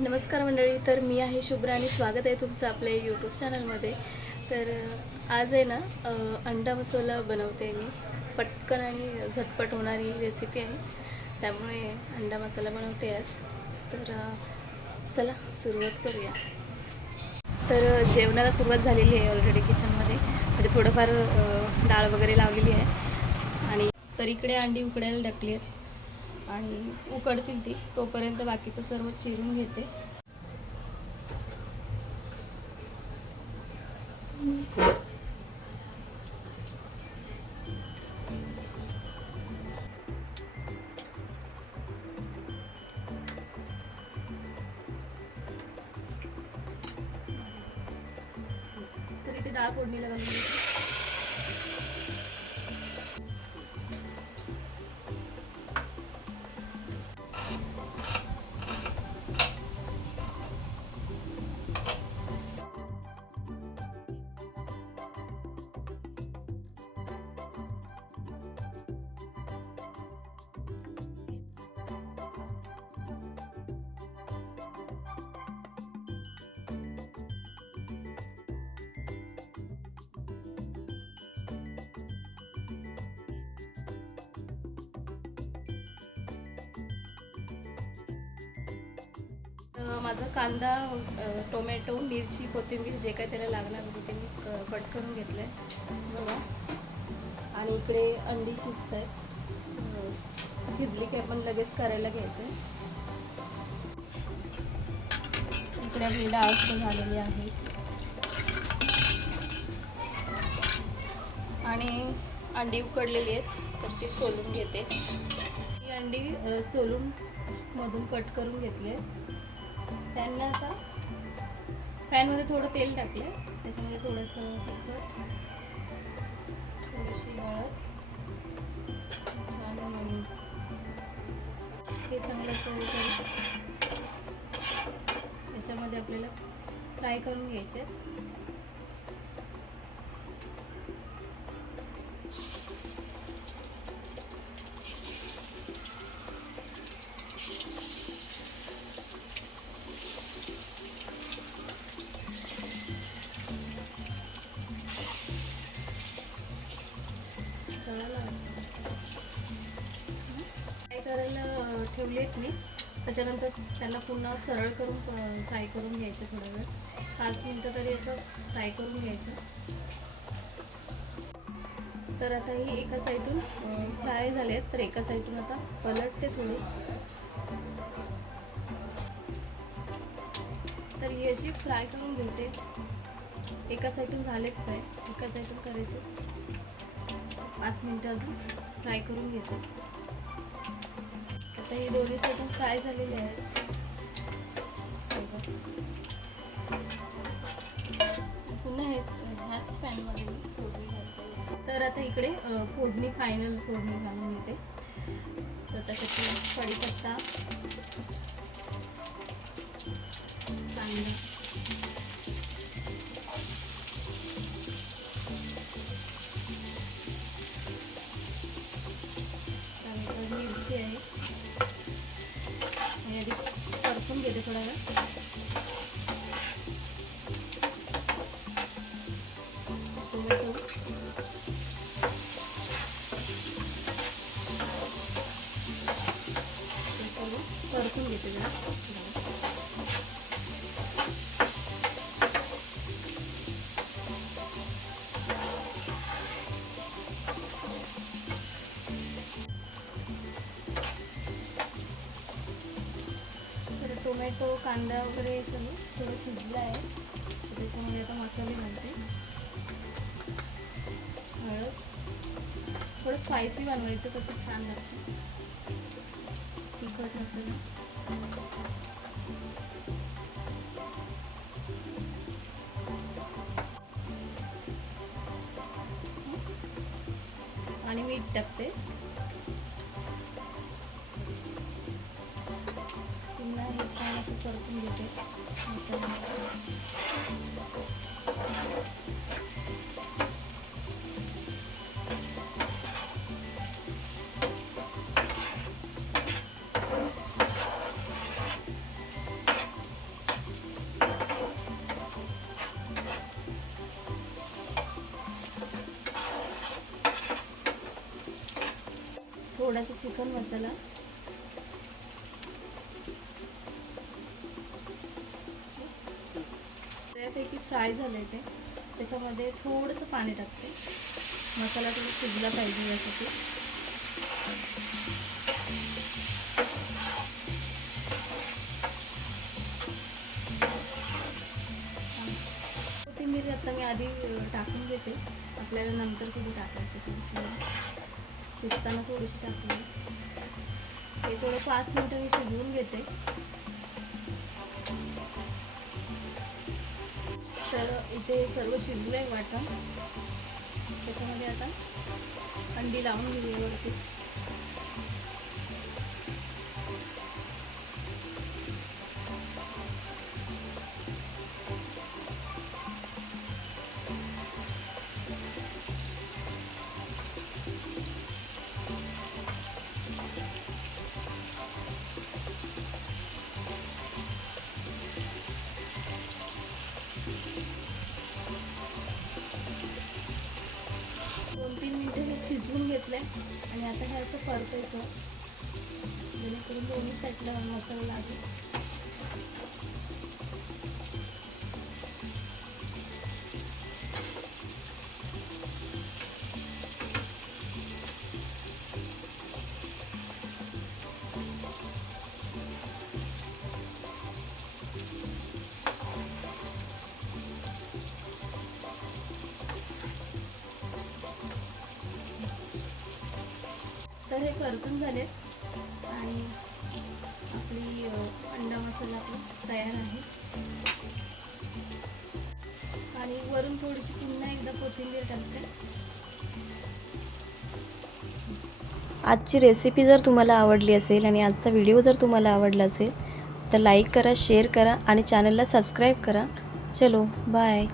नमस्कार मंडळी. तर मी आहे शुभ्रा आणि स्वागत आहे तुमचं आपल्या यूट्यूब चॅनलमध्ये. तर आज आहे ना अंडा मसाला बनवते मी. पटकन आणि झटपट होणारी रेसिपी आहे, त्यामुळे अंडा मसाला बनवते आज. तर चला सुरुवात करूया. तर जेवणाला सुरुवात झालेली आहे ऑलरेडी किचनमध्ये, म्हणजे थोडंफार डाळ वगैरे लावलेली आहे. आणि तर इकडे अंडी उकडायला टाकली आहेत आणि उकडतील ती, तोपर्यंत बाकीचं सर्व चिरून घेते. तर इथे डाळ फोडणीला घालून माझा कांदा, टोमॅटो, मिरची, कोथिंबीर जे काय त्याला लागणार होते ते मी कट करून घेतलं आहे बघा. आणि इकडे अंडी शिजत आहेत. शिजली की आपण लगेच करायला घ्यायचं आहे. इकडे आपली डाळ झालेली आहे आणि अंडी उकडलेली आहेत, तर ती सोलून घेते. ही अंडी सोलून मधून कट करून घेतले. त्यांना आता पॅनमध्ये थोडं तेल टाकलं, त्याच्यामध्ये थोडंसं तिखट, थोडीशी हळद, छान हे चांगलं असं त्याच्यामध्ये आपल्याला फ्राय करून घ्यायचे. फ्राय करायला ठेवलेत मी. त्याच्यानंतर त्यांना पुन्हा सरळ करून फ्राय करून घ्यायचं. थोडा वेळ 5 मिनटं तरी असं फ्राय करून घ्यायचं. तर आता ही एका साईडून फ्राय झाले आहेत, तर एका साईडून आता पलटते थोडी. तर ही अशी फ्राय करून घेते. एका साईडून झाले फ्राय, एका साईडून करायचे. 5 मिनटं अजून फ्राय करून घेते. आता ही दोन्ही साईडून फ्राय झालेले आहेत. पुन्हा ह्याच पॅनमध्ये मी फोडणी घालते. तर आता इकडे फायनल फोडणी घालून घेते. तर त्यासाठी कढीपत्ता, कांदा, त्यानंतर मिरची आहे, आणि आधी परतून घेते थोडा वेळ. टोमॅटो, परतून घेते जरा. टोमॅटो, कांदा वगैरे सगळं थोडं शिजलं आहे. त्याच्यामध्ये आता मसाले घालते. हळद, थोडं स्पायसी बनवायचं तर खूप छान लागतं. तिखट मसाला, आणि मीठ टाकते. पुन्हा हे छान असं परतून घेते. शेंगदाण्याचा चिकन मसाला, त्यापैकी फ्राय झालंय ते. त्याच्यामध्ये थोडंसं पाणी टाकते, मसाला थोडा शिजला पाहिजे यासाठी. कोथिंबीर आता मी आधी टाकून घेते, आपल्याला नंतर सुद्धा टाकायची थोडीशी, शिजताना थोडीशी टाकली. हे थोडं 5 मिनिटं मी शिजवून घेते. तर इथे सर्व शिजलं आहे वाटण. त्याच्यामध्ये आता अंडी लावून घेऊया वरती. शिजवून घेतलं आणि आता हे असं परतायचं, जेणेकरून दोन्ही साईडला मसाला लागेल. तर हे परतून झालेत आणि आपली अंडा मसाला तयार आहे. आणि वरून थोडीशी पुन्हा एकदा कोथिंबीर टाकते. आजची रेसिपी जर तुम्हाला आवडली असेल आणि आजचा व्हिडिओ जर तुम्हाला आवडला असेल तर लाईक करा, शेअर करा आणि चॅनलला सबस्क्राईब करा. चलो बाय.